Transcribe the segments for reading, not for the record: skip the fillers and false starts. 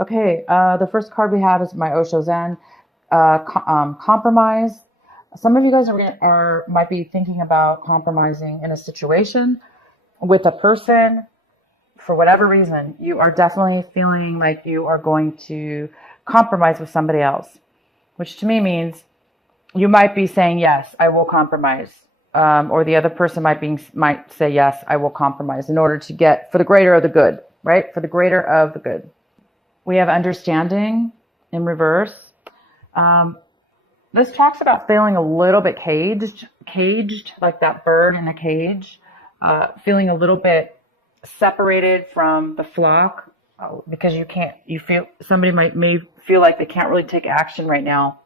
Okay, the first card we have is my Osho Zen, compromise. Some of you guys might be thinking about compromising in a situation with a person. For whatever reason, you are definitely feeling like you are going to compromise with somebody else, which to me means you might be saying, yes, I will compromise. Or the other person might say, yes, I will compromise in order to get for the greater of the good, right? For the greater of the good. We have understanding in reverse. This talks about feeling a little bit caged like that bird in a cage, feeling a little bit separated from the flock because somebody may feel like they can't really take action right now.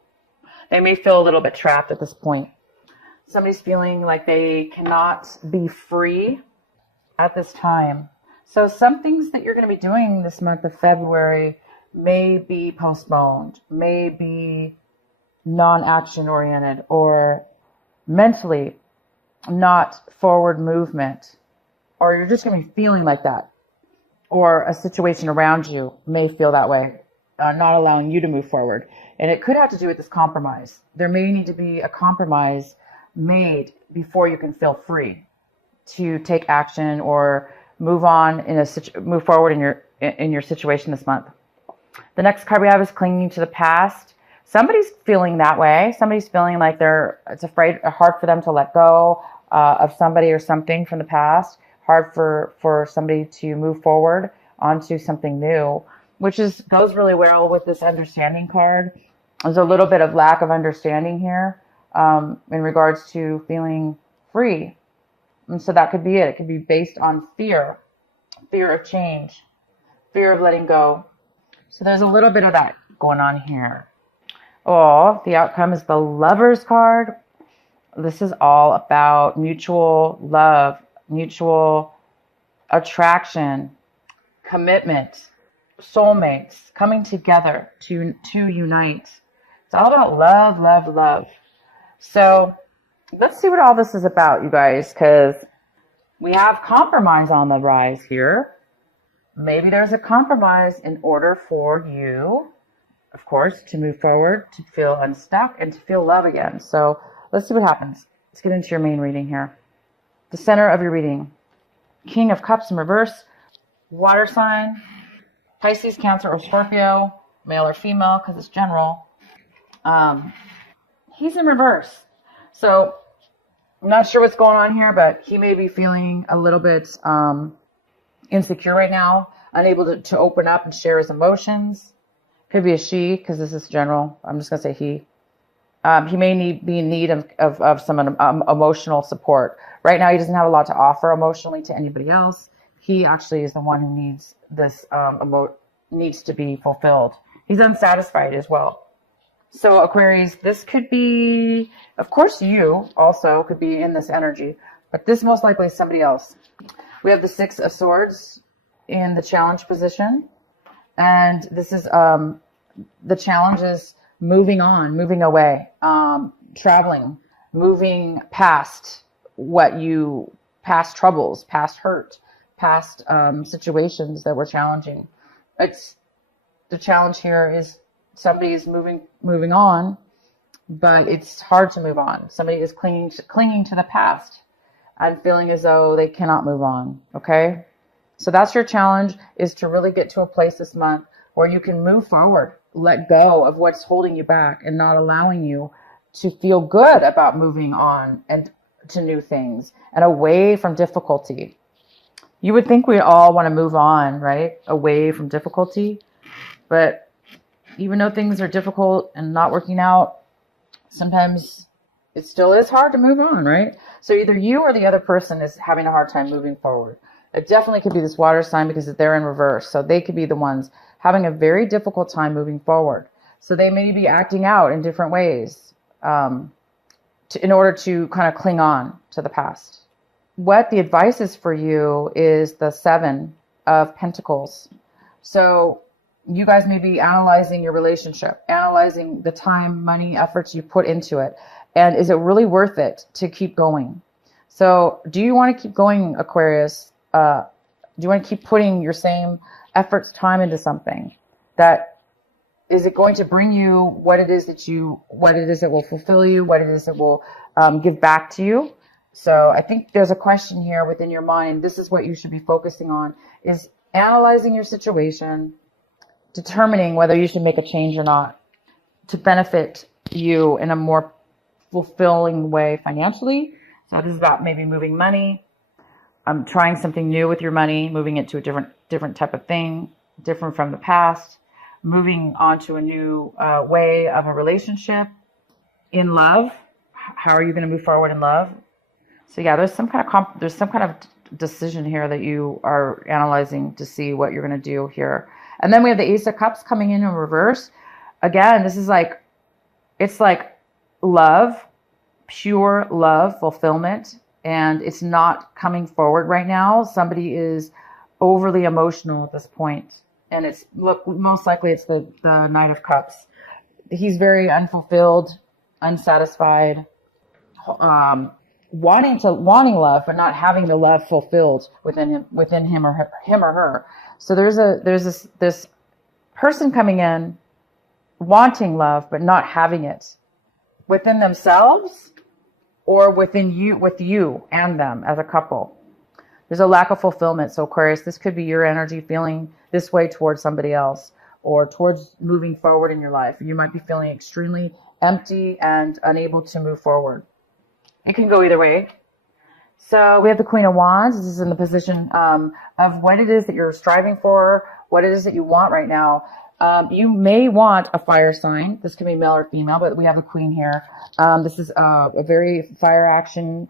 They may feel a little bit trapped at this point. Somebody's feeling like they cannot be free at this time. So some things that you're going to be doing this month of February may be postponed, may be non-action oriented, or mentally not forward movement, or you're just going to be feeling like that, or a situation around you may feel that way, not allowing you to move forward. And it could have to do with this compromise. There may need to be a compromise made before you can feel free to take action or move forward in your situation this month. The next card we have is clinging to the past. Somebody's feeling that way. Somebody's feeling like it's hard for them to let go of somebody or something from the past. Hard for somebody to move forward onto something new, which goes really well with this understanding card. There's a little bit of lack of understanding here in regards to feeling free. And so that could be it. It could be based on fear of change, fear of letting go. So there's a little bit of that going on here. Oh, the outcome is the Lovers card. This is all about mutual love, mutual attraction, commitment, soulmates coming together to unite. It's all about love, love, love. So let's see what all this is about, you guys, because we have compromise on the rise here. Maybe there's a compromise in order for you, of course, to move forward, to feel unstuck, and to feel love again. So let's see what happens. Let's get into your main reading here. The center of your reading. King of Cups in reverse. Water sign. Pisces, Cancer, or Scorpio. Male or female, because it's general. He's in reverse. So I'm not sure what's going on here, but he may be feeling a little bit insecure right now, unable to open up and share his emotions. Could be a she, because this is general. I'm just going to say he. He may be in need of some emotional support. Right now, he doesn't have a lot to offer emotionally to anybody else. He actually is the one who needs this, needs to be fulfilled. He's unsatisfied as well. So Aquarius, this could be, of course, you also could be in this energy, but this most likely is somebody else. We have the Six of Swords in the challenge position. And this is, the challenge is moving on, moving away, traveling, moving past past troubles, past hurt, past situations that were challenging. The challenge here is somebody is moving on, but it's hard to move on. Somebody is clinging to the past and feeling as though they cannot move on. Okay? So that's your challenge, is to really get to a place this month where you can move forward, let go of what's holding you back and not allowing you to feel good about moving on and to new things and away from difficulty. You would think we all want to move on, right? Away from difficulty. But even though things are difficult and not working out, sometimes it still is hard to move on, right? So either you or the other person is having a hard time moving forward. It definitely could be this water sign because they're in reverse. So they could be the ones having a very difficult time moving forward. So they may be acting out in different ways in order to kind of cling on to the past. What the advice is for you is the Seven of Pentacles. So you guys may be analyzing your relationship, analyzing the time, money, efforts you put into it. And is it really worth it to keep going? So do you want to keep going, Aquarius? Do you want to keep putting your same efforts, time into something? that is it going to bring you what it is that will fulfill you, what it is that will give back to you. So I think there's a question here within your mind. This is what you should be focusing on, is analyzing your situation, determining whether you should make a change or not to benefit you in a more fulfilling way financially. So this is about maybe moving money, trying something new with your money, moving it to a different type of thing, different from the past, moving on to a new way of a relationship. In love, how are you going to move forward in love? So yeah, there's some kind of decision here that you are analyzing to see what you're going to do here. And then we have the Ace of Cups coming in reverse. Again, this is like, it's like love, pure love, fulfillment, and it's not coming forward right now. Somebody is overly emotional at this point, and most likely it's the Knight of Cups. He's very unfulfilled, unsatisfied, wanting love, but not having the love fulfilled within him or her. So there's this person coming in wanting love, but not having it within themselves or with you and them as a couple. There's a lack of fulfillment. So Aquarius, this could be your energy feeling this way towards somebody else or towards moving forward in your life. You might be feeling extremely empty and unable to move forward. It can go either way. So we have the Queen of Wands. This is in the position of what it is that you're striving for, what it is that you want right now. You may want a fire sign. This can be male or female, but we have the Queen here. This is a very fire action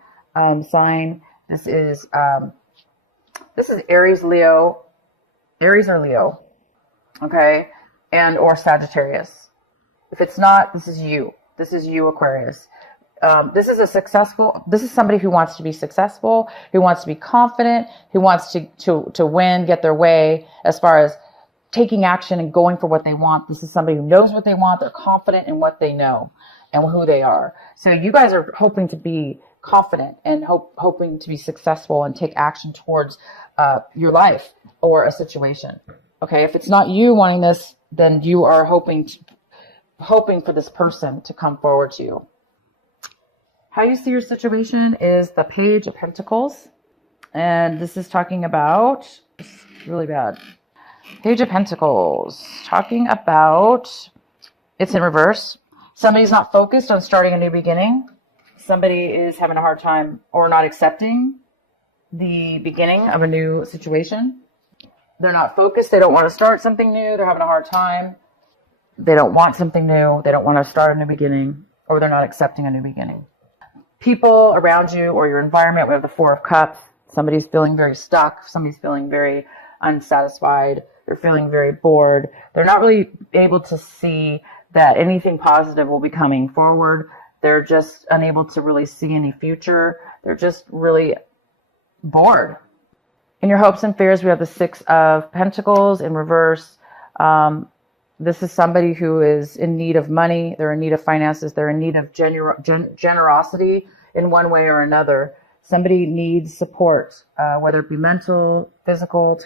sign. This is Aries, Leo, Aries or Leo, okay, and or Sagittarius. If it's not, this is you. This is you, Aquarius. This is somebody who wants to be successful, who wants to be confident, who wants to win, get their way as far as taking action and going for what they want. This is somebody who knows what they want. They're confident in what they know and who they are. So you guys are hoping to be confident and hoping to be successful and take action towards your life or a situation. Okay, if it's not you wanting this, then you are hoping for this person to come forward to you. How you see your situation is the Page of Pentacles. And this is talking about, it's really bad. Page of Pentacles, talking about, it's in reverse. Somebody's not focused on starting a new beginning. Somebody is having a hard time or not accepting the beginning of a new situation. They're not focused. They don't want to start something new. They're having a hard time. They don't want something new. They don't want to start a new beginning, or they're not accepting a new beginning. People around you or your environment, we have the Four of Cups. Somebody's feeling very stuck. Somebody's feeling very unsatisfied. They're feeling very bored. They're not really able to see that anything positive will be coming forward. They're just unable to really see any future. They're just really bored. In your hopes and fears, we have the Six of Pentacles in reverse. This is somebody who is in need of money. They're in need of finances. They're in need of generosity in one way or another. Somebody needs support, whether it be mental, physical,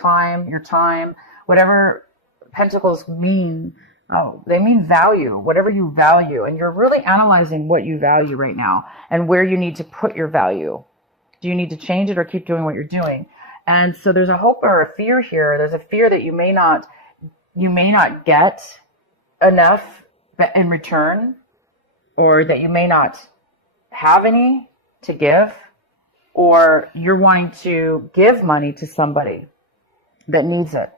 your time, whatever pentacles mean. Oh, they mean value, whatever you value. And you're really analyzing what you value right now and where you need to put your value. Do you need to change it or keep doing what you're doing? And so there's a hope or a fear here. There's a fear that you may not get enough in return, or that you may not have any to give, or you're wanting to give money to somebody that needs it.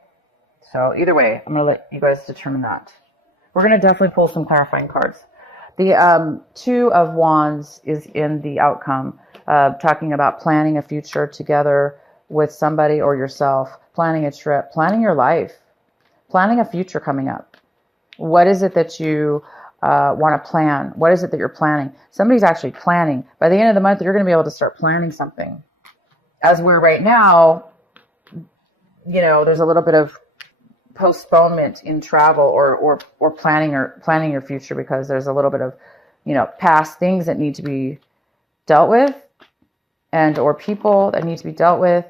So either way, I'm going to let you guys determine that. We're going to definitely pull some clarifying cards. The Two of Wands is in the outcome, talking about planning a future together with somebody or yourself, planning a trip, planning your life, planning a future coming up. What is it that you want to plan? What is it that you're planning? Somebody's actually planning. By the end of the month, you're going to be able to start planning something. As we're right now, there's a little bit of postponement in travel or planning your future, because there's a little bit of, past things that need to be dealt with, and or people that need to be dealt with,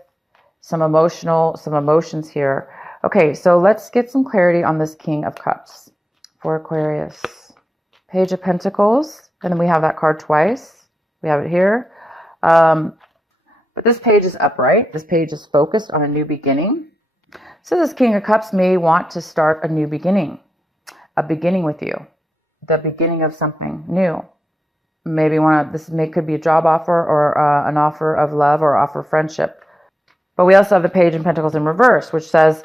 some emotions here. Okay, so let's get some clarity on this King of Cups for Aquarius. Page of Pentacles, and then we have that card twice. We have it here. But this page is upright. This page is focused on a new beginning. So this King of Cups may want to start a new beginning. A beginning with you. The beginning of something new. Maybe could be a job offer or an offer of love or offer of friendship. But we also have the Page of Pentacles in reverse, which says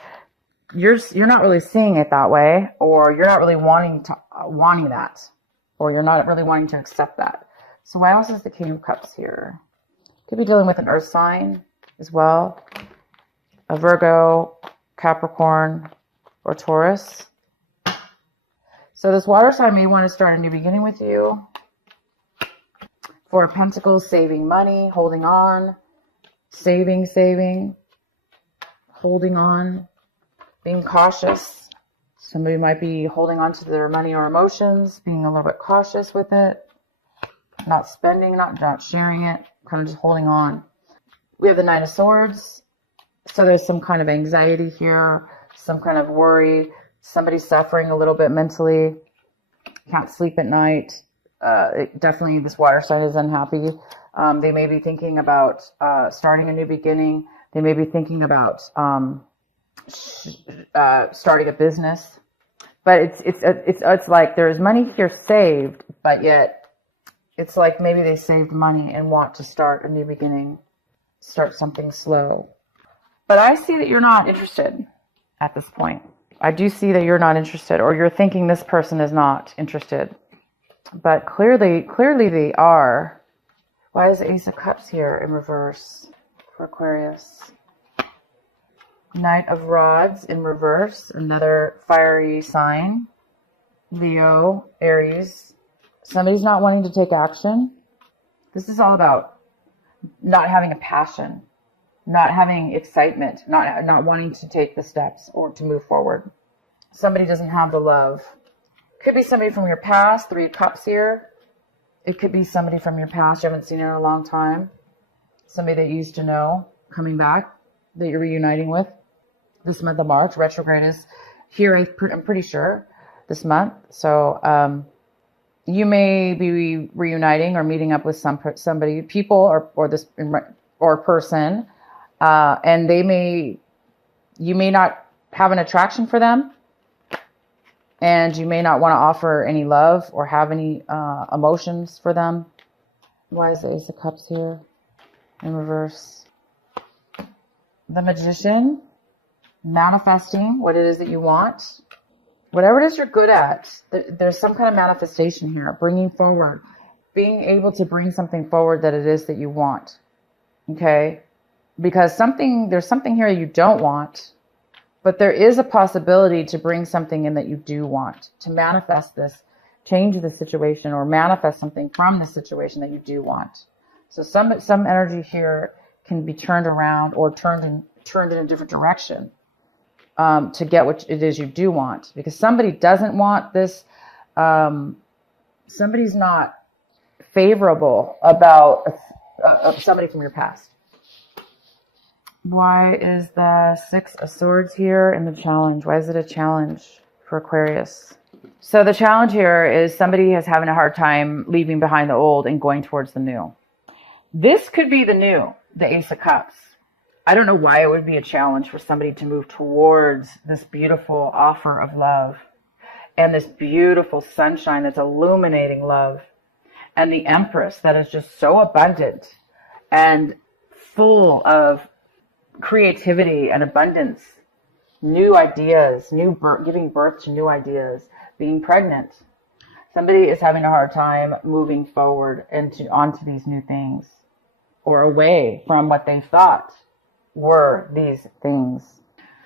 you're not really seeing it that way, or you're not really wanting that, or you're not really wanting to accept that. So why else is the King of Cups here? Could be dealing with an earth sign as well, a Virgo, Capricorn, or Taurus. So this water sign may want to start a new beginning with you. Four of Pentacles, saving money, holding on, saving, holding on, being cautious. Somebody might be holding on to their money or emotions, being a little bit cautious with it, not spending, not sharing it, kind of just holding on. We have the Knight of Swords. So there's some kind of anxiety here, some kind of worry. Somebody's suffering a little bit mentally, can't sleep at night. Definitely this water sign is unhappy. They may be thinking about starting a new beginning. They may be thinking about starting a business. But it's like there's money here saved, but yet it's like maybe they saved money and want to start a new beginning, start something slow. But I see that you're not interested at this point. I do see that you're not interested, or you're thinking this person is not interested. But clearly they are. Why is the Ace of Cups here in reverse for Aquarius? Knight of Rods in reverse, another fiery sign. Leo, Aries. Somebody's not wanting to take action. This is all about not having a passion, not having excitement, not wanting to take the steps or to move forward. Somebody doesn't have the love. Could be somebody from your past, Three of Cups here. It could be somebody from your past you haven't seen in a long time. Somebody that you used to know coming back that you're reuniting with. This month of March, retrograde is here, I'm pretty sure, this month. So you may be reuniting or meeting up with somebody, people or person, and you may not have an attraction for them, and you may not want to offer any love or have any emotions for them. Why is the Ace of Cups here in reverse? The Magician, manifesting what it is that you want. Whatever it is you're good at, there's some kind of manifestation here, bringing forward, being able to bring something forward that it is that you want. Okay? Because there's something here you don't want, but there is a possibility to bring something in that you do want, to manifest this, change the situation, or manifest something from the situation that you do want. So some energy here can be turned around or turned in a different direction to get what it is you do want. Because somebody doesn't want this, somebody's not favorable about somebody from your past. Why is the Six of Swords here in the challenge? Why is it a challenge for Aquarius? So the challenge here is somebody is having a hard time leaving behind the old and going towards the new. This could be the new, the Ace of Cups. I don't know why it would be a challenge for somebody to move towards this beautiful offer of love and this beautiful sunshine that's illuminating love, and the Empress that is just so abundant and full of creativity and abundance, new ideas, giving birth to new ideas, being pregnant. Somebody is having a hard time moving forward onto these new things, or away from what they thought were these things.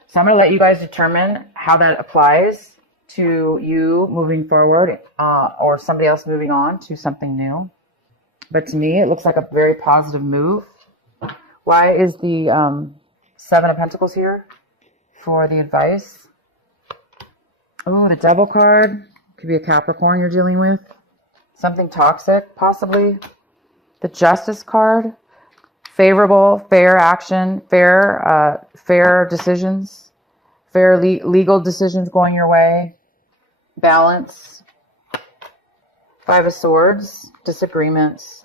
So I'm going to let you guys determine how that applies to you moving forward, or somebody else moving on to something new. But to me, it looks like a very positive move. Why is the Seven of Pentacles here for the advice? Oh, the Devil card. Could be a Capricorn you're dealing with. Something toxic, possibly. The Justice card. Favorable, fair action, fair decisions, Fair legal decisions going your way. Balance. Five of Swords. Disagreements.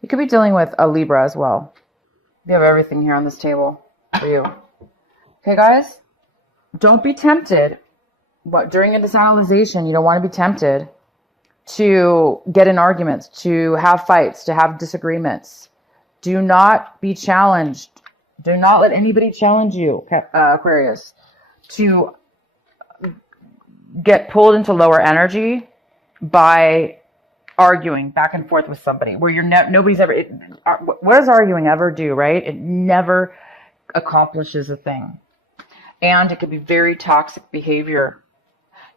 You could be dealing with a Libra as well. You have everything here on this table for you. Okay, guys? Don't be tempted. But during a disanalyzation, you don't want to be tempted to get in arguments, to have fights, to have disagreements. Do not be challenged. Do not let anybody challenge you, Aquarius, to get pulled into lower energy by arguing back and forth with somebody where you're nobody's ever. What does arguing ever do, right? It never accomplishes a thing, and it can be very toxic behavior.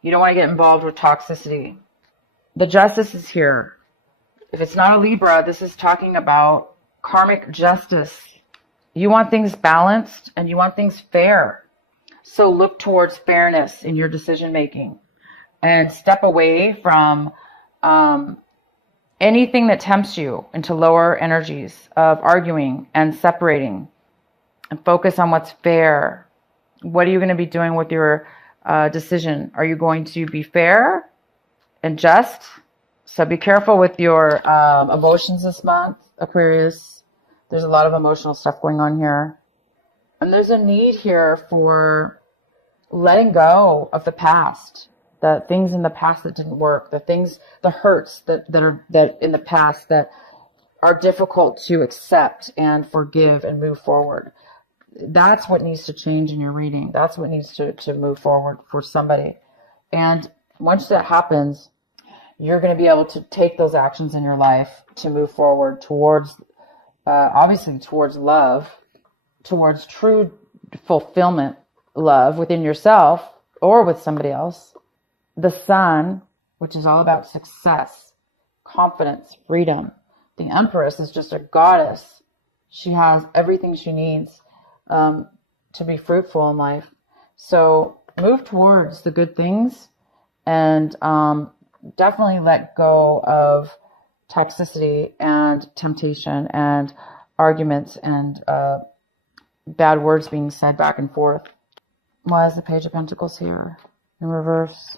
You don't want to get involved with toxicity. The Justice is here. If it's not a Libra, this is talking about karmic justice. You want things balanced and you want things fair. So look towards fairness in your decision making and step away from anything that tempts you into lower energies of arguing and separating, and focus on what's fair. What are you going to be doing with your decision? Are you going to be fair and just? So be careful with your emotions this month, Aquarius. There's a lot of emotional stuff going on here. And there's a need here for letting go of the past, the things in the past that didn't work, the hurts that in the past that are difficult to accept and forgive and move forward. That's what needs to change in your reading. That's what needs to move forward for somebody. And once that happens, you're going to be able to take those actions in your life to move forward towards, obviously towards love, towards true fulfillment, love within yourself or with somebody else. The Sun, which is all about success, confidence, freedom. The Empress is just a goddess. She has everything she needs to be fruitful in life. So move towards the good things and definitely let go of toxicity and temptation and arguments and bad words being said back and forth. Why is the Page of Pentacles here in reverse?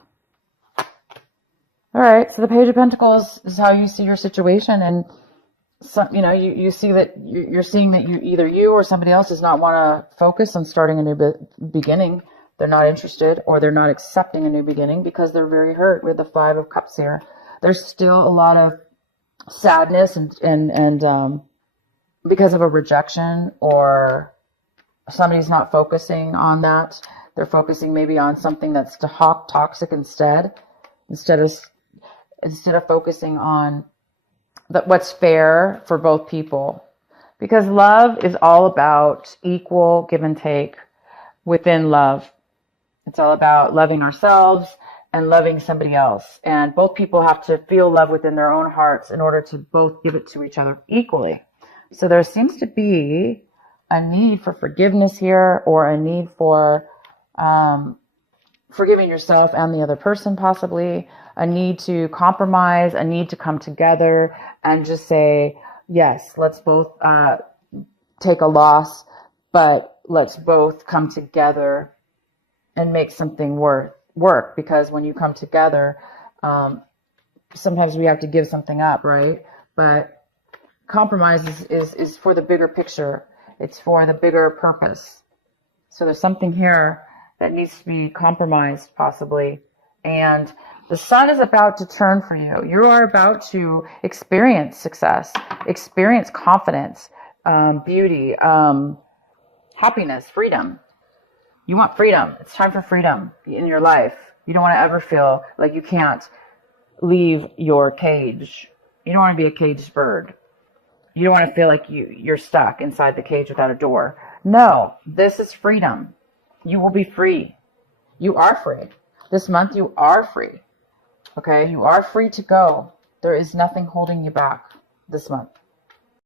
All right, so the Page of Pentacles is how you see your situation, and you see that you're seeing that either you or somebody else does not want to focus on starting a new beginning. They're not interested, or they're not accepting a new beginning because they're very hurt with the Five of Cups here. There's still a lot of sadness and because of a rejection, or somebody's not focusing on that. They're focusing maybe on something that's toxic instead of focusing on what's fair for both people. Because love is all about equal give and take within love. It's all about loving ourselves and loving somebody else. And both people have to feel love within their own hearts in order to both give it to each other equally. So there seems to be a need for forgiveness here, or a need for forgiving yourself and the other person, possibly a need to compromise, a need to come together and just say, yes, let's both take a loss, but let's both come together and make something work. Because when you come together, sometimes we have to give something up, right? But compromise is for the bigger picture. It's for the bigger purpose. So there's something here that needs to be compromised, possibly. And the Sun is about to turn for you. You are about to experience success, experience confidence, beauty, happiness, freedom. You want freedom. It's time for freedom in your life. You don't want to ever feel like you can't leave your cage. You don't want to be a caged bird. You don't want to feel like you're stuck inside the cage without a door. No, this is freedom. You will be free. You are free. This month you are free. Okay? You are free to go. There is nothing holding you back this month.